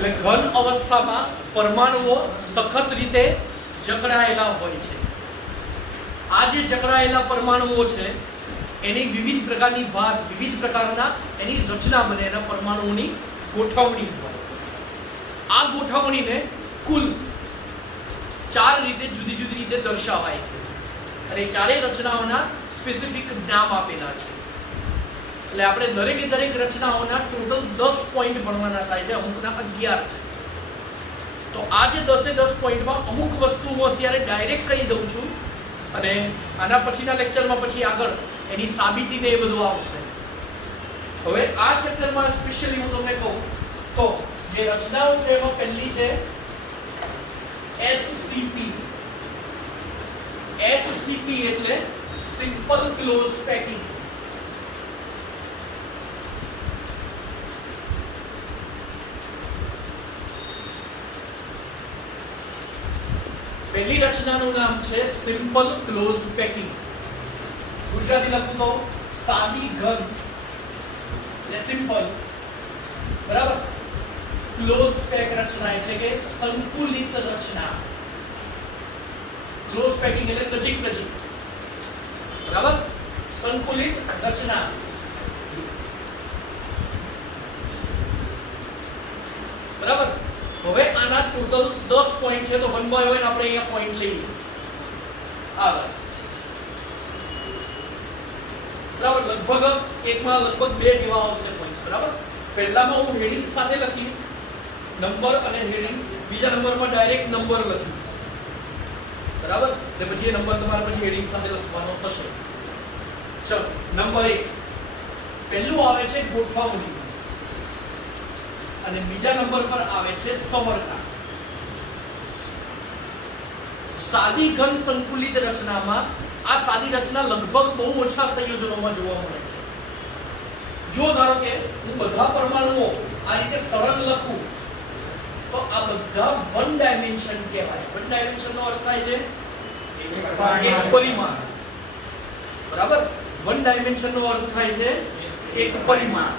એટલે ઘન અવસ્થામાં પરમાણુઓ સખત રીતે જકડાયેલા હોય છે. આ જે જકડાયેલા પરમાણુઓ છે એની વિવિધ પ્રકારની વિવિધ પ્રકારના એની રચના બને, એના પરમાણુઓની ગોઠવણી હોય. આ ગોઠવણીને કુલ 4 રીતે જુદી જુદી રીતે દર્શાવાય છે અને ચારેય રચનાઓના સ્પેસિફિક નામ આપેલા છે. એટલે આપણે દરેક રચનાઓના ટોટલ 10 પોઈન્ટ ભણવાના થાય છે, અમુકના 11 છે. તો આ જે 10 પોઈન્ટમાં અમુક વસ્તુ હું અત્યારે ડાયરેક્ટ કહી દઉં છું અને આના પછીના લેક્ચરમાં પછી આગળ એની સાબિતી ને એ બધું આવશે. હવે આ ચેપ્ટરમાં સ્પેશિયલી હું તમને કહું તો જે રચનાઓ છે એમાં પહેલી છે SCP. SCP એટલે સિમ્પલ ક્લોઝ પેકિંગ. પહેલી રચનાનું નામ છે સિમ્પલ ક્લોઝ પેકિંગ. ગુજરાતી લખું તો સાદી ઘન એટલે સિમ્પલ, બરાબર. ક્લોઝ પેક રચના એટલે કે સંકુલિત રચના. ક્લોઝ પેકિંગ એટલે નજીક, બરાબર. સંકુલિત રચના. બરાબર. હવે આના ટોટલ 10 પોઈન્ટ છે તો 1 બાય 1 આપણે અહીંયા પોઈન્ટ લઈએ. આગળ બરાબર, લગભગ એકમાં લગભગ 2 જેવા આવશે પોઈન્ટ્સ. બરાબર. પહેલામાં હું હેડિંગ સાથે લખીશ નંબર અને હેડિંગ, બીજા નંબરમાં ડાયરેક્ટ નંબર લખીશ. બરાબર. એટલે પછી એ નંબર તમારે પછી હેડિંગ સાથે લખવાનો થશે. ચલો, નંબર 1 પહેલું આવે છે ગોઠવણી અને બીજા નંબર પર આવે છે સંવર્ધા. સાદી ઘન સંકુલિત રચનામાં આ સાદી રચના લગભગ બહુ ઓછા સંયોજનોમાં જોવા મળે છે. જો ધારો કે હું બધા પરમાણુઓ આ રીતે સરળ લખું તો આ બધા વન ડાયમેન્શન કહેવાય. વન ડાયમેન્શન નો અર્થ થાય છે એક પરિમાણ. બરાબર. વન ડાયમેન્શન નો અર્થ થાય છે એક પરિમાણ.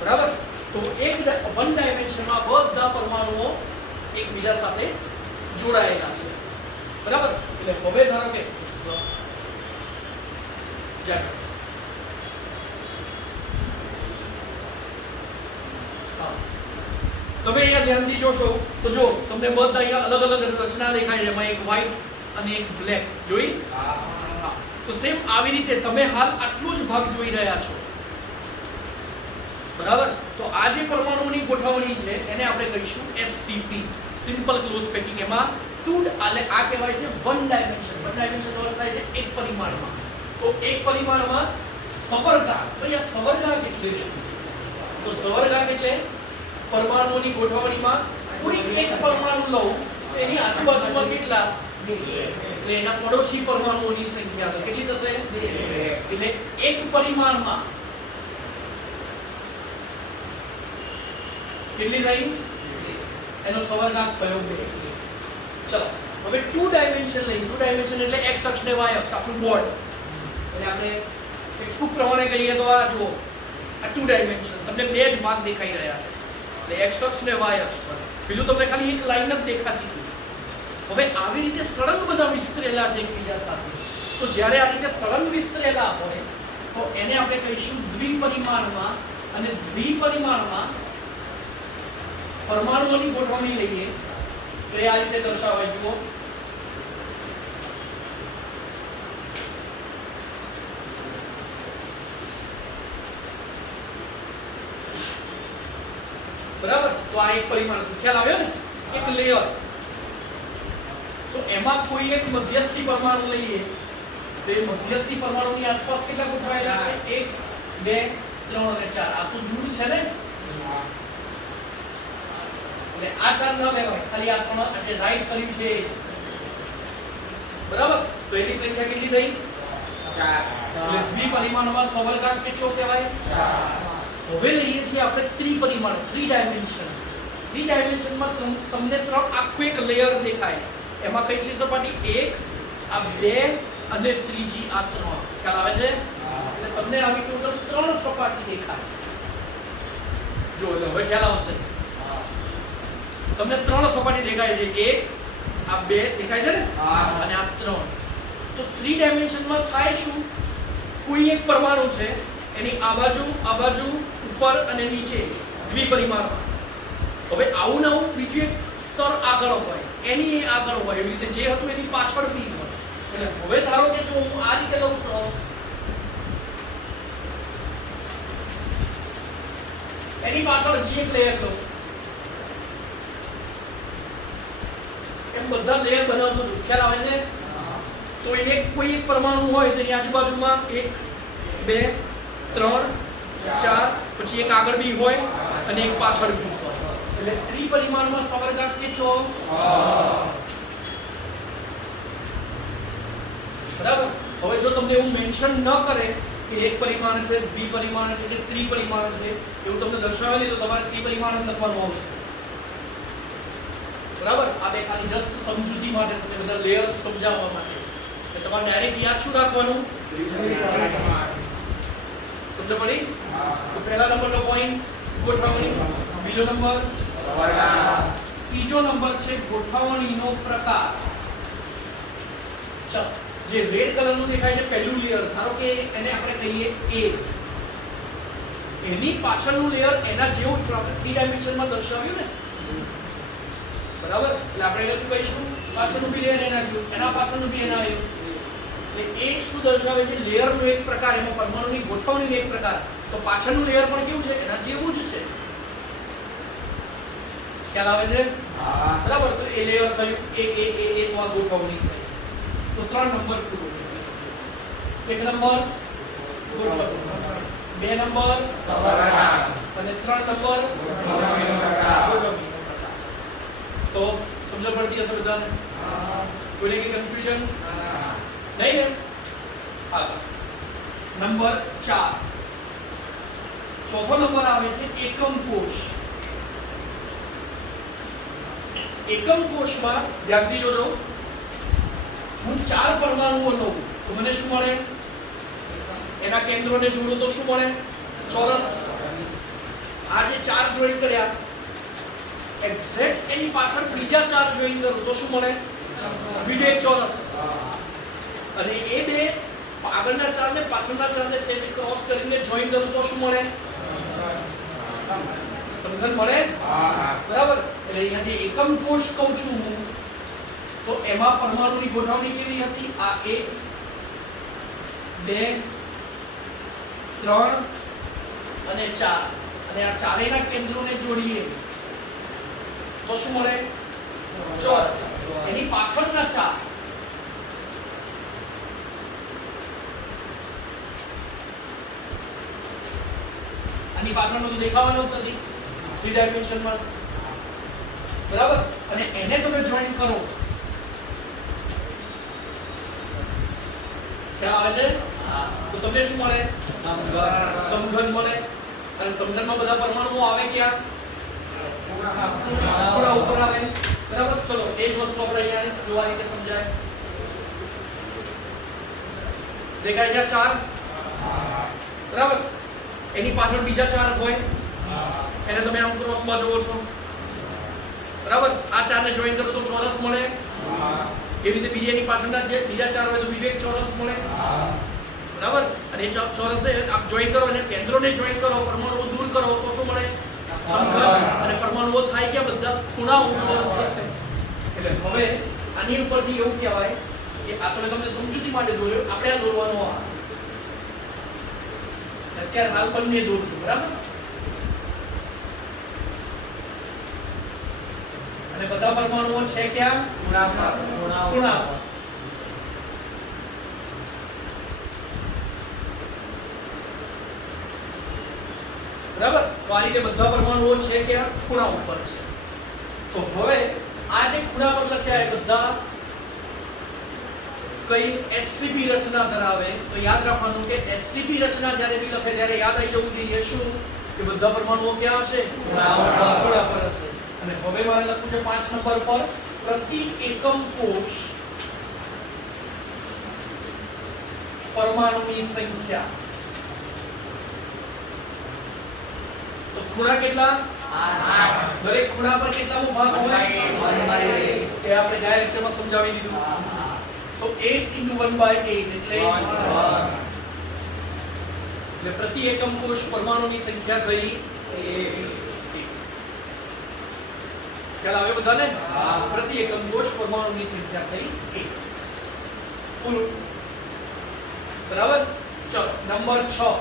બરાબર. તો એક વન ડાયમેન્શનમાં બધા પરમાણુઓ એકબીજા સાથે જોડાયેલા છે. બરાબર. એટલે હવે ધારો કે તમે અહીંયા ધ્યાનથી જોશો તો જો તમને બધા અહીંયા અલગ અલગ રચના દેખાય છે. એમાં એક વ્હાઈટ અને એક બ્લેક જોઈ. તો સેમ આવી રીતે તમે હાલ આટલો જ ભાગ જોઈ રહ્યા છો. બરાબર. તો આ જે પરમાણુની ગોઠવણી છે એને આપણે કહીશું SCP, સિમ્પલ ક્લોઝ પેકિંગ. એમાં આ કહેવાય છે વન ડાયમેન્શન. વન ડાયમેન્શન નો અર્થ થાય છે એક પરિમાણમાં. તો એક પરિમાણમાં સંવર્ધા. તો અહીંયા સંવર્ધા એટલે શું? તો સંવર્ધા એટલે પરમાણુઓની ગોઠવણીમાં કોઈ એક પરમાણુ લઉં તો એની આજુબાજુમાં કેટલા, એટલે એના પડોશી પરમાણુઓની સંખ્યા કેટલી થશે? 2. એટલે એક પરિમાણમાં કેટલી થઈ? એનો સંવર્ધક થયો 2. ચલો, હવે 2 ડાયમેન્શન લઈએ. 2 ડાયમેન્શન એટલે x અક્ષ ને y અક્ષ, આપણું બોર્ડ. એટલે આપણે ટેક્સ્ટબુક પ્રમાણે કહીએ તો આ જુઓ, આ 2 ડાયમેન્શન. તમને 2 જ ભાગ દેખાઈ રહ્યા છે. એટલે x અક્ષ ને y અક્ષ પર. પેલું તમને ખાલી એક લાઈન જ દેખાતી હતી. હવે આવી રીતે સળંગ બધા વિસ્તરેલા છે એકબીજા સાથે. તો જ્યારે આ રીતે સળંગ વિસ્તરેલા હોય તો એને આપણે કહીશું દ્વિપરિમાણમાં. અને દ્વિપરિમાણમાં પરમાણુઓની ગોઠવણી લઈએ તો એ આ રીતે દર્શાવાય. જુઓ, બરાબર. તો આ એક પરિમાણ ખ્યાલ આવ્યો ને, એક લેયર. તો એમાં કોઈ એક મધ્યસ્થી પરમાણુ લઈએ તો એ મધ્યસ્થી પરમાણુની આસપાસ કેટલા ગોઠવાયેલા છે? 1, 2, 3 અને 4. આ તો દૂર છે ને, એટલે આ 4 ન લેવાય, ખાલી આ 3 આ જે રાઈટ કર્યું છે એ જ. બરાબર. તો એની સંખ્યા કેટલી થઈ? 4. એટલે દ્વિપરિમાણમાં સંવર્ધક કેટલો કહેવાય? 4. હવે લઈએ છીએ આપણે ત્રિપરિમાણ, 3 ડાયમેન્શન. 3 ડાયમેન્શનમાં તમને આખું એક લેયર દેખાય. એમાં કેટલી સપાટી? 1, આ 2 અને ત્રીજી આ 3. ખ્યાલ આવે છે? એટલે તમને આવી ટોટલ 3 સપાટી દેખાય. જો એટલે હવે ખ્યાલ આવશે. તમને ત્રણ સપાટી દેખાય છે, એક આ બે દેખાય છે ને અને આ ત્રણ. તો 3 ડાયમેન્શનમાં થાય શું? કોઈ એક પરમાણુ છે એની આ બાજુ ઉપર અને નીચે દ્વિપરિમાણમાં. હવે આવું ને આવું બીજું એક સ્તર આગળ હોય, એની આગળ હોય, એવી રીતે જે હતું એની પાછળ બી હોય. એટલે હવે ધારો કે જો હું આ રીતે લઉં ક્રોસ, એની પાછળ હજી એક લેયર લઉં, એમ બધા લેયર બનાવતો છું. ખ્યાલ આવે છે? તો કોઈ એક પરમાણુ હોય તો એની આજુબાજુમાં 1 2 3 4 પછી એક આગળ બી હોય અને એક પાછળ બી હોય. એટલે ત્રિપરિમાણમાં સમઘાત કેટલો? 6. બરાબર. હવે જો તમને એવું મેન્શન ન કરે કે એક પરિમાણ છે, દ્વિપરિમાણ છે કે ત્રિપરિમાણ છે, એવું તમને દર્શાવે નહીં તો તમારે ત્રિપરિમાણ જ લખવાનું આવશે. બરાબર. આ બે ખાલી જસ્ટ સમજૂતી માટે, તમને બધા લેયર્સ સમજાવવા માટે. કે તમારે ડાયરેક્ટ યાદ શું રાખવાનું? સમજ પડી? તો પહેલા નંબરનો પોઈન્ટ ગોઠવણી, બીજો નંબર ત્રીજો નંબર છે ગોઠવણીનો પ્રકાર. ચલ, જે રેડ કલરનું દેખાય છે પહેલું લેયર, ધારો કે એને આપણે કહીએ A. એની પાછળનું લેયર એના જેવું જ આપણે 3 ડાયમેન્શનમાં દર્શાવ્યું ને. બરાબર. એટલે આપણે એને શું કહીશું? પાછળનું બી લેયર એના જેવું, એના પાછળનું બી એના જેવું. એટલે એક શું દર્શાવે છે? લેયરનો એક પ્રકાર, એમાં પરમાણુની ગોઠવણીનો એક પ્રકાર. તો પાછળનું લેયર પણ કેવું છે? એના જેવું જ છે. ખ્યાલ આવે છે? બરાબર. તો એ લેયર થયું એ તો આ ગોઠવણી થઈ. તો 3 નંબર પૂરો. 1 નંબર ગોઠવણી, 2 નંબર અને 3 નંબર ગોઠવણી. તો સમજ પડતી હશે બધાને? કોઈને કઈ કન્ફ્યુઝન નહીં ને? આગળ નંબર 4. ચોથો નંબર આવે છે એકમ કોષ. એકમ કોષમાં ધ્યાનથી જોજો, હું 4 પરમાણુઓ લઉં તો મને શું મળે? એના કેન્દ્રોને જોડું તો શું મળે? ચોરસ. આ જે 4 જોઈન કર્યા, એક્ઝેક્ટ એની પાછળ બીજા 4 જોઈન કરું તો શું મળે? બીજો એક ચોરસ. અને એ બે આગળના 4 ને પાછળના 4 ને સેજ ક્રોસ કરીને જોઈન કરું તો શું મળે? સમઘન મળે. બરાબર. એટલે અહીંયા જે એકમ કોષ કહું છું હું, તો એમાં પરમાણુની ગોઠવણી કેવી હતી? આ 1 2 3 અને 4, અને આ ચારેયના કેન્દ્રોને જોડીએ તો શું મળે? ચોરસ. એની પાછળના 4 આની પાછળનો તો દેખાવાનો જ નથી 3 ડાયમેન્શનમાં. બરાબર. અને એને તમે જોઈન કરો, ખ્યાલ આવે છે? તો તમને શું મળે? સમઘન મળે. અને સમઘનમાં બધા પરમાણુઓ આવે ક્યાં? ખૂણા ઉપર આવે. બરાબર. ચલો એ જ વસ્તુ આપણે અહીંયા જોવા રીતે સમજાય. દેખાય છે 4? બરાબર. એની પાછળ બીજા 4 હોય, એને તમે આમ ક્રોસમાં જોવો છો. બરાબર. આ 4 ને જોઈન કરો તો ચોરસ મળે. એવી રીતે બીજાની પાછળના જે બીજા 4 હોય તો બીજો એક ચોરસ મળે. બરાબર. અને એ ચોરસને આપ જોઈન કરો અને કેન્દ્રોને જોઈન કરો, પરમાણુઓ દૂર કરો તો શું મળે? સમઘન. અને પરમાણુઓ થાય કે બધા ખૂણા ઉપર થશે. એટલે હવે આની ઉપરથી એવું કહેવાય કે આ તો મેં તમને સમજૂતી માટે દોર્યો, આપણે આ દોરવાનો આ અત્યારે હાલ બંને દોરજો. બરાબર. અને બધા પરમાણુઓ છે ક્યાં? ખૂણા. બરાબર. તો આ રીતે બધા પરમાણુઓ છે ક્યાં? ખૂણા ઉપર છે. તો હવે આ જે ખૂણા પર લખ્યા એ બધા કઈ SCP રચના ધરાવે. તો યાદ રાખવાનું કે SCP રચના જ્યારે બી લખે ત્યારે યાદ આવી જવું જોઈએ શું? કે બધા પરમાણુઓ ક્યાં હશે? ખૂણા પર હશે. અને હવે મારે લખવું છે 5 નંબર પર પ્રતિ એકમ કોષ પરમાણુની સંખ્યા. તો ખૂણા કેટલા? દરેક ખૂણા પર કેટલામો ભાગ હોય? 1/8. એ આપણે ગયા લેક્ચરમાં સમજાવી દીધું. તો 8 * 1/8 એટલે 1. એટલે પ્રતિ એકમ કોષ પરમાણુની સંખ્યા થઈ 1. ખ્યાલ આવે બધાને? પ્રતિ એકમ કોષ પરમાણુની સંખ્યા થઈ 1. પૂરું. બરાબર. ચલો નંબર 6.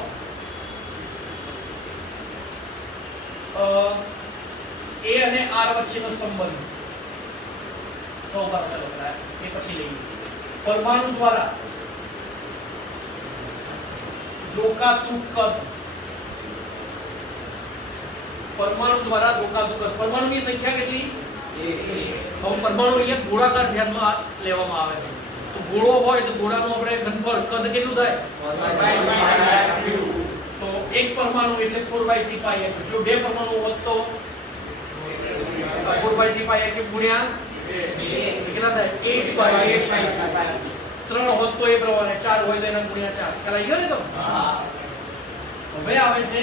A અને R વચ્ચેનો સંબંધ. તો બરાબર એ પછી લઈએ. પરમાણુ દ્વારા રોકાતું કદ. પરમાણુ દ્વારા રોકાતું કદ. પરમાણુની સંખ્યા કેટલી? 1. હવે પરમાણુ અહીંયા ગોળાકાર ધ્યાનમાં લેવામાં આવે છે. તો ગોળો હોય તો ગોળાનું આપણે ઘનફળ કદ કેટલું થાય? 1/3. તો એક પરમાણુ એટલે 4/3πr. જો બે પરમાણુ હોત તો 4/3πr ગુણ્યા 2 કેટલા થાય? 8/3. 3 હોત તો એ પ્રમાણે, 4 હોય તો એના ગુણ્યા 4. ખ્યાલ આવી ગયો ને? તો હવે આવે છે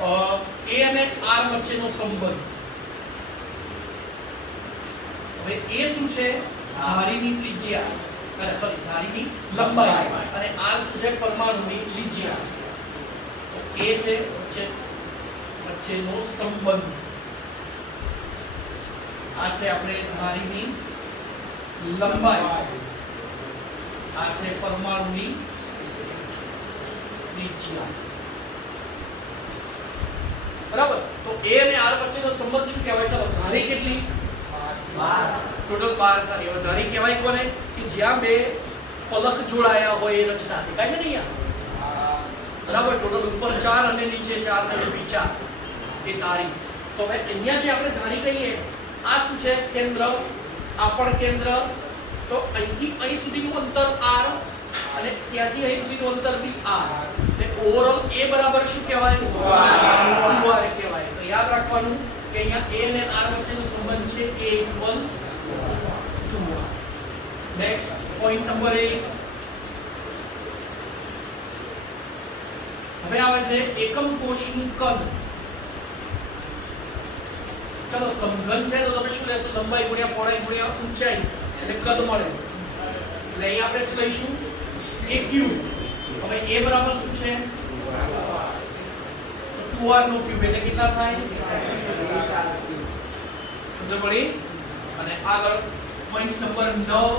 A અને R વચ્ચેનો સંબંધ. હવે A શું છે? ધારીની ત્રિજ્યા, સોરી ધારીની લંબાઈ, અને R શું છે? પરમાણુની ત્રિજ્યા. તો A છે વચ્ચેનો સંબંધ. આ છે આપણે ધારીની લંબાઈ, આ છે પરમાણુની ત્રિજ્યા. બરાબર. તો A અને R વચ્ચેનો સંબંધ શું કહેવાય? ચલો ધારી કેટલી? 12. ટોટલ 12 ધારી. હવે ધારી કહેવાય કોને? કે જ્યાં બે ફલક જોડાયા હોય એ રચના. દેખાય છે ને અહીંયા? બરાબર. ટોટલ ઉપર 4 અને નીચે 4 ને ઊભી 4. એ ધારી. તો હવે અહીંયા જે આપણે ધારી કહીએ, આ શું છે? કેન્દ્ર. આ પણ કેન્દ્ર. તો અહીંથી અહીં સુધીનું અંતર R અને ત્યાંથી અહીં સુધીનું અંતર બી R. એટલે ઓવરઓલ A બરાબર શું કહેવાય? 2R કહેવાય. તો યાદ રાખવાનું કે અહીંયા A અને R વચ્ચેનો સંબંધ છે A = 2R. Next point number 8. હવે આવે છે એકમ કોષનું કદ. ચલો સમઘન છે તો તમે શું લેશો? લંબાઈ ગુણ્યા પહોળાઈ ગુણ્યા ઊંચાઈ એટલે કદ મળે. એટલે અહીં આપણે શું લઈશું? AQ. હવે A બરાબર શું છે? 2R નો ક્યુબ એટલે કેટલા થાય? સમજ પડી? અને આગળ પોઈન્ટ નંબર 9.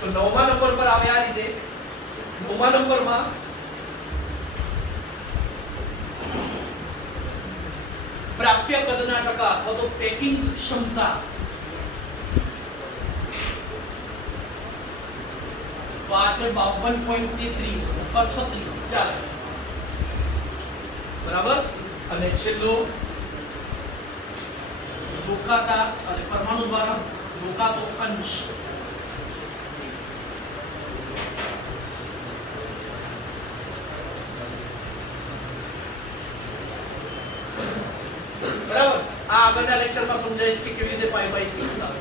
તો 9મા નંબર પર આવે આ રીતે. 9મા નંબરમાં પ્રાપ્ય કદના ટકા અથવા તો પેકિંગ ક્ષમતા. તો આ છે 52.33 અથવા 36. ચાલે. બરાબર. અને છેલ્લો રોકાતા અને પરમાણુ દ્વારા રોકાતો અંશ. બરાબર. આ આગળના લેક્ચરમાં સમજાવીશ કે કેવી રીતે π/6 આવે.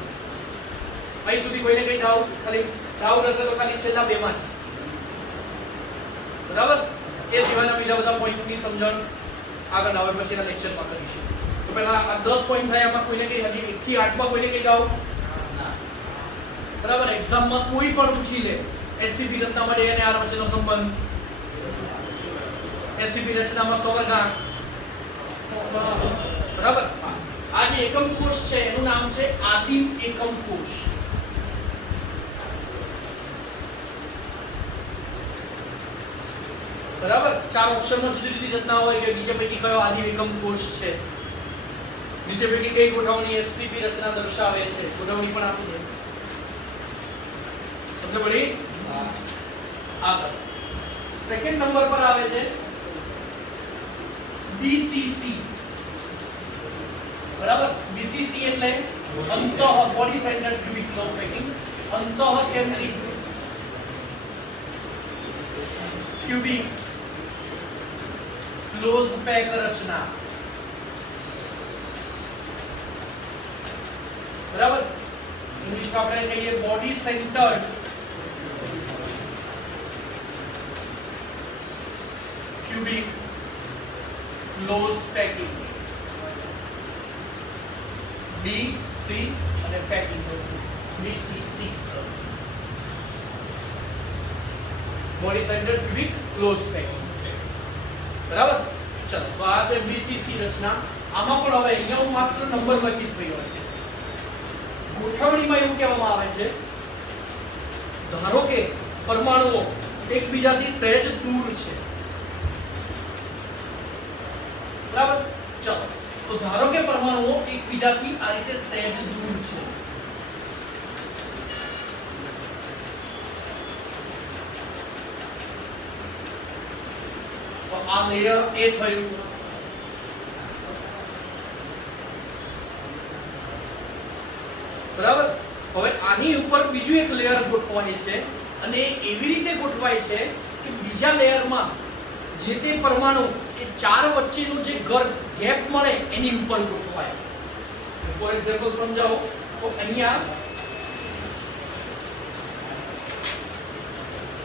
અહીં સુધી કોઈને કઈ ડાઉટ? ખાલી ડાઉટ હશે તો ખાલી છેલ્લા બેમાં જ. બરાબર. એ સિવાયના બીજા બધા પોઈન્ટની સમજણ આગળ આવે પછીના લેક્ચરમાં કરીશું. તો પહેલા આ 10 પોઈન્ટ થયા, એમાં કોઈને કઈ હજી 1 થી 8 માં કોઈને કઈ ડાઉટ? બરાબર. એક્ઝામમાં કોઈ પણ પૂછી લે એસસીપી રચનામાં A અને R વચ્ચેનો સંબંધ, એસસીપી રચનામાં સવર્ગાંક. બરાબર. આ જે એકમ કોષ છે એનું નામ છે આદિમ એકમ કોષ. બરાબર. 4 ઓપ્શનમાં જુદી જુદી રચના હોય કે નીચે પૈકી કયો આદિમ એકમ કોષ છે, નીચે પૈકી કઈ ગોઠવણી એસસીપી રચના દર્શાવે છે. ગોઠવણી પણ આપી દે. સમજ પડી? આગળ સેકન્ડ નંબર પર આવે છે બીસીસી. બરાબર. બીસીસી એટલે અંતઃ body centered cubic close packing. અંતઃ કેન્દ્રિત ક્યુબિક ક્લોઝ પેક રચના. બરાબર. ઇંગ્લિશમાં આપણે કહીએ body centered cubic close packing. B C અને packing C B C C body center ક્વિક ક્લોઝ પેકિંગ બરાબર ચલો તો આ છે બીસીસી રચના આમાં પણ હવે અહીંયા હું માત્ર નંબર લખીશ ભાઈઓ ગોઠવણીમાં એવું કહેવામાં આવે છે ધારો કે પરમાણુઓ એકબીજાથી સહેજ દૂર છે બરાબર ચલો તો ધારો કે પરમાણુઓ એકબીજાથી આ રીતે સહેજ દૂર છે તો આ લેયર એ થયું બરાબર હવે આની ઉપર બીજું એક લેયર ગોઠવાય છે અને એવી રીતે ગોઠવાય છે કે બીજા લેયરમાં જે તે પરમાણુ એ ચાર વચ્ચેનો જે ગેપ મળે એની ઉપર ગોઠવાય ફોર એક્ઝામ્પલ સમજાવો તો અહીંયા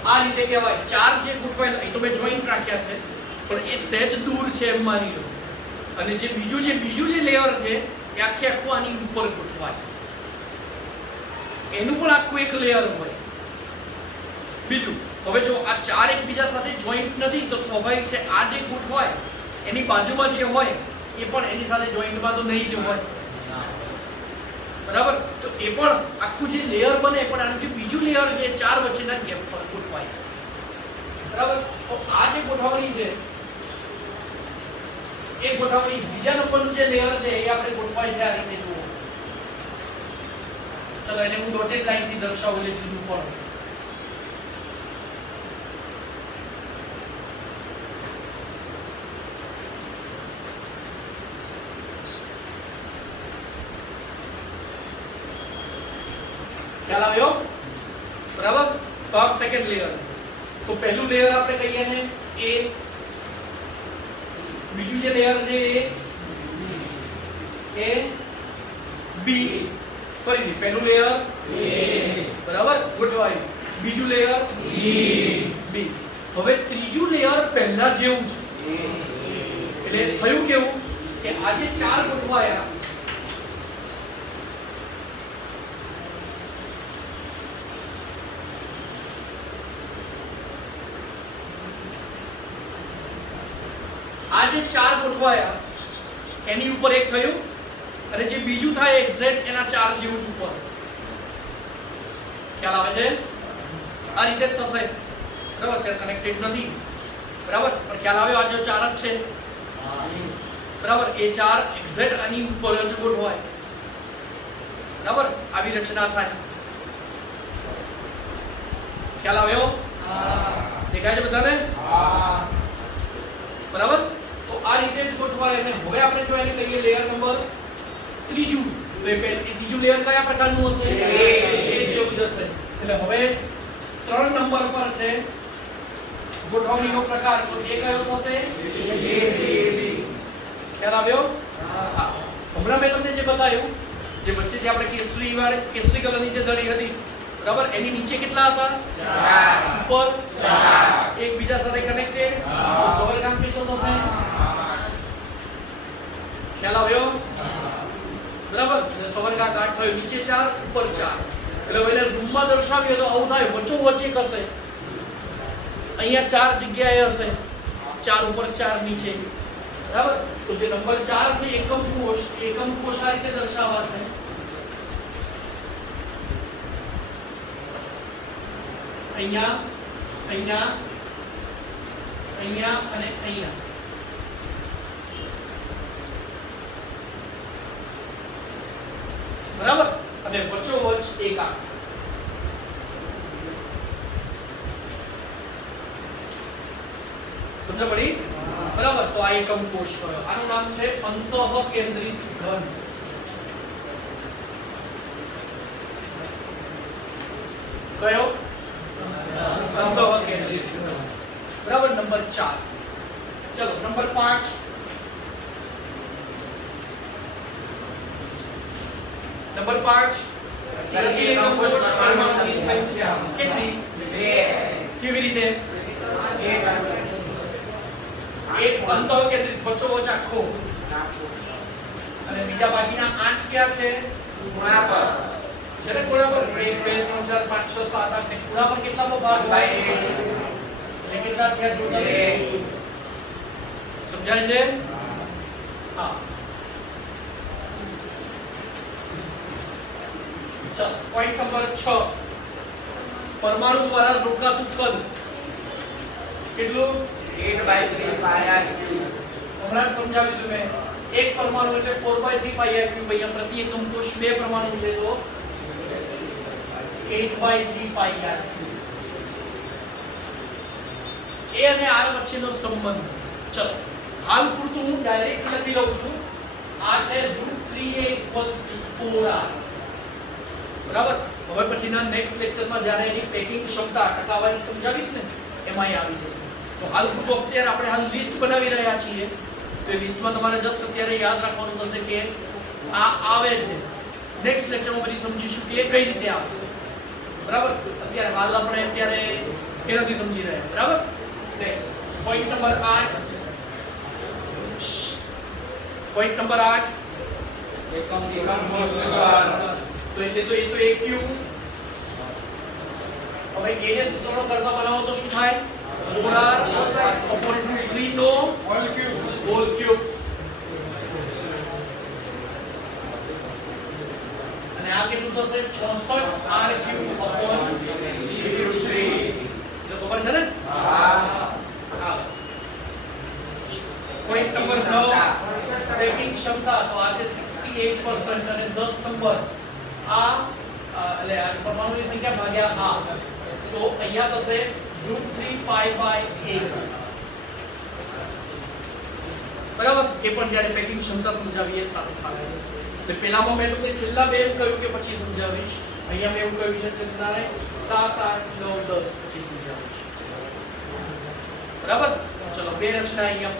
આ રીતે કહેવાય ચાર જે ગોઠવાયેલા એ તો મેં જોઈન્ટ રાખ્યા છે પણ એ સહેજ દૂર છે એમ માની લો અને જે બીજું જે લેયર છે એ આખું આની ઉપર ગોઠવાય એનું પણ આખું એક લેયર હોય બીજું હવે જો આ ચાર એકબીજા સાથે જોઈન્ટ નથી તો સ્વાભાવિક છે આ જે ગોઠવાય એની બાજુમાં જે હોય એ પણ એની સાથે જોઈન્ટમાં તો નહીં જ હોય બરાબર તો એ પણ આખું જે લેયર બને પણ આનું જે બીજું લેયર છે એ ચાર વચ્ચેના ગેપ પર ગોઠવાય છે બરાબર તો આ જે ગોઠવણી છે એ ગોઠવણી બીજા નંબરનું જે લેયર છે એ આપણે ગોઠવાય છે આ રીતે જુઓ ચલો એને હું ડોટેડ લાઈન થી દર્શાવું એટલે જુદું પડે ખ્યાલ આવ્યો બરાબર તો આ સેકન્ડ લેયર તો પહેલું લેયર આપણે કહીએ ને એ બીજું જે લેયર છે એ બી ફરીથી પહેલું લેયર એ બરાબર ગોઠવાયું બીજું લેયર બી હવે ત્રીજું લેયર પહેલા જેવું છે એટલે થયું કેવું કે આ જે ચાર ગોઠવાયા આ જે ચાર ગોઠવાયા એની ઉપર એક થયું અને જે બીજું થાય એક્ઝેક્ટ એના ચાર જેવું જ ઉપર ખ્યાલ આવે છે આ રીતે જ થશે બરાબર તે કનેક્ટેડ નથી બરાબર પણ ખ્યાલ આવ્યો આ જે ચાર જ છે બરાબર એ ચાર એક્ઝેક્ટ આની ઉપર જ ગોઠવાય બરાબર આવી રચના થાય ખ્યાલ આવ્યો દેખાય છે બધાને બરાબર તો આ રીતે જ ગોઠવાય અને હવે આપણે જો એને કહીએ લેયર નંબર ત્રીજું તો એ ત્રીજું લેયર કયા પ્રકારનું હશે એ જેવું જ હશે એટલે હવે 3 નંબર પર છે ગોઠવણીનો પ્રકાર તો એ કયો થશે ખ્યાલ આવ્યો હમણાં મેં તમને જે બતાવ્યું જે વચ્ચે જે આપણે કેસરી કલરની જે દડી હતી બરાબર એની નીચે કેટલા હતા 4 ઉપર 4 એકબીજા સાથે કનેક્ટેડ તો સવર્ગાંક કેટલો થશે ખ્યાલ આવ્યો બરાબર સવર્ગાંક 8 થયો નીચે 4 ઉપર 4 એટલે એને રૂમમાં દર્શાવીએ તો આવું થાય વચ્ચે એક હશે અહીંયા 4 જગ્યાએ હશે 4 ઉપર 4 નીચે બરાબર તો જે નંબર 4 છે એકમ કોષ આ રીતે દર્શાવાશે અહીંયા અહીંયા અહીંયા અને અહીંયા બરાબર અને વચ્ચોવચ્ચ એક આંક સમજ પડી બરાબર તો આ એકમ કોષ કયો આનું નામ છે અંતઃકેન્દ્રિત ઘન કયો અંતઃકેન્દ્રિત ઘન બરાબર નંબર 4 ચલો નંબર 5 નંબર 5 પ્રતિ એકમ કોષ પરમાણુની સંખ્યા કેટલી 2 કેવી રીતે એક અંતઃકેન્દ્રિત વચ્ચોવચ્ચ આખો અને બીજા બાકીના 8 ક્યાં છે? ખૂણા પર છે ને, ખૂણા પર 1 2 3 4 5 6 7 8 ને ખૂણા પર કેટલાનો ભાગ હોય? એટલે કેટલા થયા ટોટલ? સમજાય છે? હા, ચલો પોઈન્ટ નંબર 6, પરમાણુ દ્વારા રોકાતું કદ કેટલું? 8/3 પાઈ r ક્યુબ. હમણાં જ સમજાવ્યું હતું મેં, એક પરમાણુ એટલે 4/3 પાઈ r ક્યુબ. અહીંયા પ્રતિ એકમ કોષ 2 પરમાણુ છે તો 8/3 પાઈ r ક્યુબ. a અને r વચ્ચેનો સંબંધ. ચલો હાલ પૂરતું હું ડાયરેક્ટ લખી લઉં છું. આ છે √3a = 4r. બરાબર. હવે પછીના નેક્સ્ટ લેક્ચરમાં જ્યારે એની પેકિંગ ક્ષમતા ટકાવારી સમજાવીશ ને એમાં આવી જશે. તો હાલ પૂરતું અત્યારે આપણે હાલ લિસ્ટ બનાવી રહ્યા છીએ. તો એ લિસ્ટમાં તમારે જસ્ટ અત્યારે યાદ રાખવાનું થશે કે આ આવે છે. નેક્સ્ટ લેક્ચરમાં પછી સમજીશું કે એ કઈ રીતે આવશે. બરાબર. અત્યારે હાલ આપણે અત્યારે એનાથી સમજી રહ્યા. બરાબર. Next point number 8. Point number 8 એકમ કોષનું કદ. તો એટલે તો એ તો a ક્યુબ. હવે a ને સૂત્રનો કરતા બનાવો તો શું થાય? 4r upon 3 નો હોલ ક્યુબ. અને આ કેટલું થશે? 66r cube upon 3. તો ખબર છે ને? હા. પોઈન્ટ નંબર 9, પેકિંગ ક્ષમતા. તો આ છે 68% અને 10 નંબર આ એટલે આ પરમાણુની સંખ્યા ભાગ્યા આ. તો અહીંયા થશે √3 પાઈ/8. બરાબર. એ પણ જ્યારે પેકિંગ ક્ષમતા સમજાવીએ સાથે સાથે. એટલે પહેલામાં મેં તમને છેલ્લા બે એમ કહ્યું કે પછી સમજાવીશ. અહીંયા મેં એવું કહ્યું છે કે તમારે 7 8 9 10 પછી સમજાવીશ. બરાબર. ચલો બે રચના અહીંયા